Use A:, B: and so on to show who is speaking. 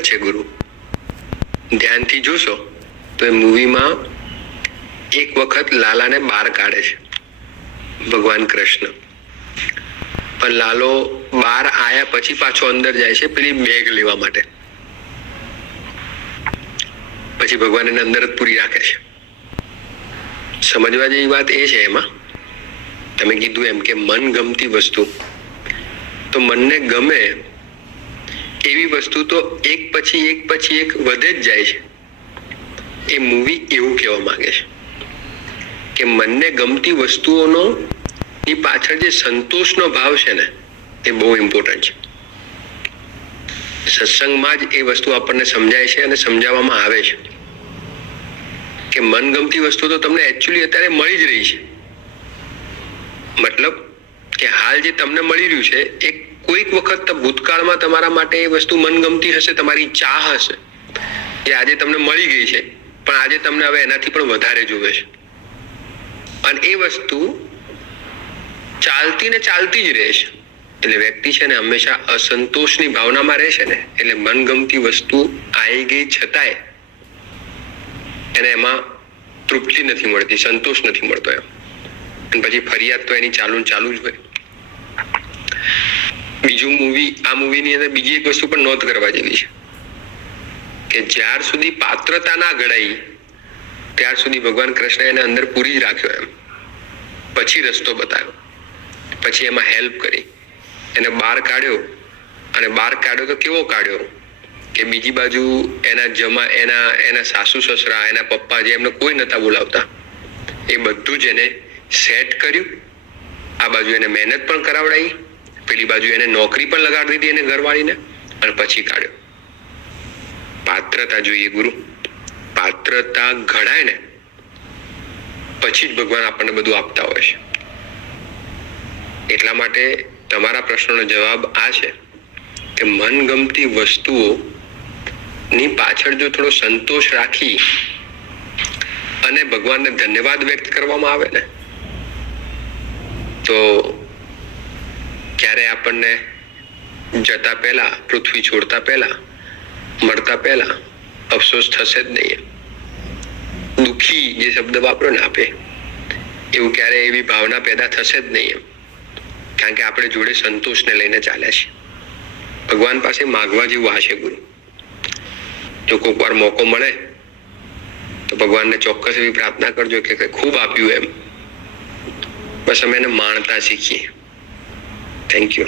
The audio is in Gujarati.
A: જ છે ગુરુ. ધ્યાનથી જોશો તો એ મૂવીમાં એક વખત લાલાને બહાર કાઢે છે. ભગવાન કૃષ્ણ. પણ લાલો બહાર આયા પછી પાછો અંદર જાય છે, પેલી બેગ લેવા માટે. પછી ભગવાન એને અંદર જ પૂરી રાખે છે. સમજવા જેવી વાત એ છે એમાં. તમે કીધું એમ કે મન ગમતી વસ્તુ. તો મનને ગમે એવી વસ્તુ તો એક પછી એક પછી એક વધે જ જાય છે. એ મૂવી એવું કહેવા માંગે છે કે મનને ગમતી વસ્તુઓનો ની પાછળ જે સંતોષનો ભાવ છે ને, એ બહુ ઇમ્પોર્ટન્ટ છે. સત્સંગમાં જ એ વસ્તુ આપણને સમજાય છે અને સમજાવવામાં આવે છે. કે મનગમતી વસ્તુ તો તમને એકચ્યુઅલી અત્યારે મળી જ રહી છે. મતલબ કે હાલ જે તમને મળી રહ્યું છે એ કોઈક વખત ભૂતકાળમાં તમારા માટે એ વસ્તુ મનગમતી હશે, તમારી ચાહ હશે, જે આજે તમને મળી ગઈ છે, પણ આજે તમને હવે એનાથી પણ વધારે જોવે છે. અને એ વસ્તુ ચાલતી ને ચાલતી જ રહેશે એટલે વ્યક્તિ છે ને હંમેશા અસંતોષની ભાવનામાં રહેશે ને, એટલે મનગમતી વસ્તુ આવી ગઈ છતાંય એને એમાં તૃપ્તિ નથી મળતી, સંતોષ નથી મળતો એમ. અને પછી ફરિયાદ તો એની ચાલુ ચાલુ જ હોય. બીજું મૂવી આ મૂવીની અંદર બીજી એક વસ્તુ પણ નોંધ કરવા જેવી છે. કે જ્યાર સુધી પાત્રતા ના ઘડાઈ ત્યાર સુધી ભગવાન કૃષ્ણ એને અંદર પૂરી જ રાખ્યો એમ. પછી રસ્તો બતાવ્યો. પછી એમાં હેલ્પ કરી. એને બહાર કાઢ્યો. અને બહાર કાઢ્યો તો કેવો કાઢ્યો? કે બીજી બાજુ એના જમા, એના એના સાસુ, સસરા, એના પપ્પા જે એમને કોઈ નતા બોલાવતા, એ બધું જ એને સેટ કર્યું. આ બાજુ એને મહેનત પણ કરાવડાવી પેલી બાજુ એને નોકરી પણ લગાડી દીધી એને ઘરવાળીને અને પછી કાઢ્યો. પાત્રતા જોઈએ ગુરુ. પાત્રતા ઘડાય ને, પછી જ ભગવાન આપણને બધું આપતા હોય છે. એટલા માટે તમારા પ્રશ્નનો જવાબ આ છે કે મનગમતી વસ્તુઓ ની પાછળ જો થોડો સંતોષ રાખી અને ભગવાનને ધન્યવાદ વ્યક્ત કરવામાં આવે ને, તો ક્યારે આપણને જતા પહેલા, પૃથ્વી છોડતા પહેલા, મળતા પહેલા અફસોસ થશે જ નહીં. દુખી જે શબ્દ વાપરો ને આપે, એવું ક્યારે એવી ભાવના પેદા થશે જ નહીં એમ. કારણ કે આપણે જોડે સંતોષને લઈને ચાલ્યા છીએ. ભગવાન પાસે માગવા જેવું હશે ગુરુ. જો કોઈક વાર મોકો મળે, તો ભગવાનને ચોક્કસ એવી પ્રાર્થના કરજો કે ખૂબ આપ્યું એમ. બસ અમે એને માણતા શીખીએ. Thank you.